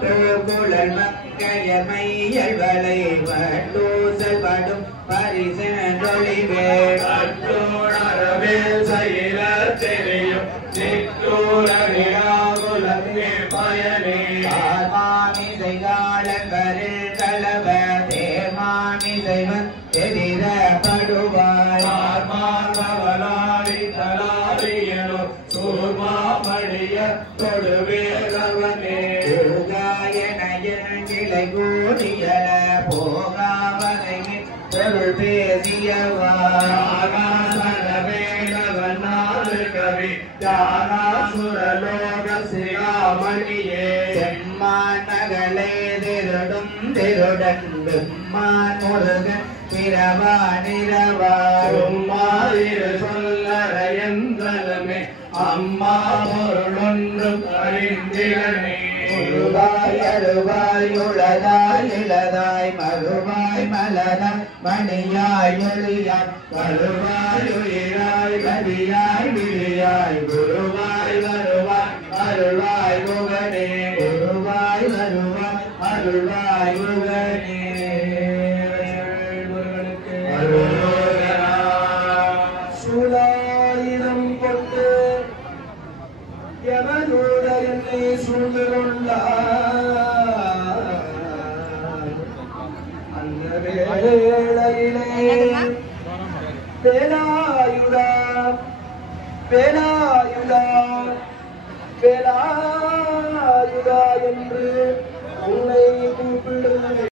குழல் மங்கையர் மையல் வளை வட்டூசல் படும் பரிசென்றொழிவேல் கட்டோடரவேல் சயிர தெரியும் சிற்றூரகுலத்தே பயனே மாமிசை காலங்களில் தளவ தேமாமிசைவன் எதிரப்படுவாய் மார்பவலாரி தலாரியனோ சூர்மா மணிய தொடுவேலவனே கிளை கூடியல போகாவதை பொருள் பேசியவாகவேலவனாறு கவி தாராசுரலோக சிகாமணியே செம்மான் மகளே திருடும் திருடன் பெம்மான் முருகன் பிறவா நிறவா சும்மாயிரு சொல்லறையந்தலமே அம்மா பொருளொன்றும் அறிந்திலனே உருவாய் அருவாய் உளதாய் இளதாய் மறுவாய் மலராய் மணியாய் ஒளியாய் வருவாய் உயிராய் கதியாய் விழியாய் குருவாய் வருவாய் அருள்வாய் முகனே குருவாய் வருவாய் அருள்வாய் முகனே சூலாயுதம் கொண்டு எவனோட என்னை சூழ்ந்து கொண்டார் அந்த வேளையிலே வேலாயுதா வேலாயுதா வேலாயுதா என்று உன்னை கூப்பிடுவேன்.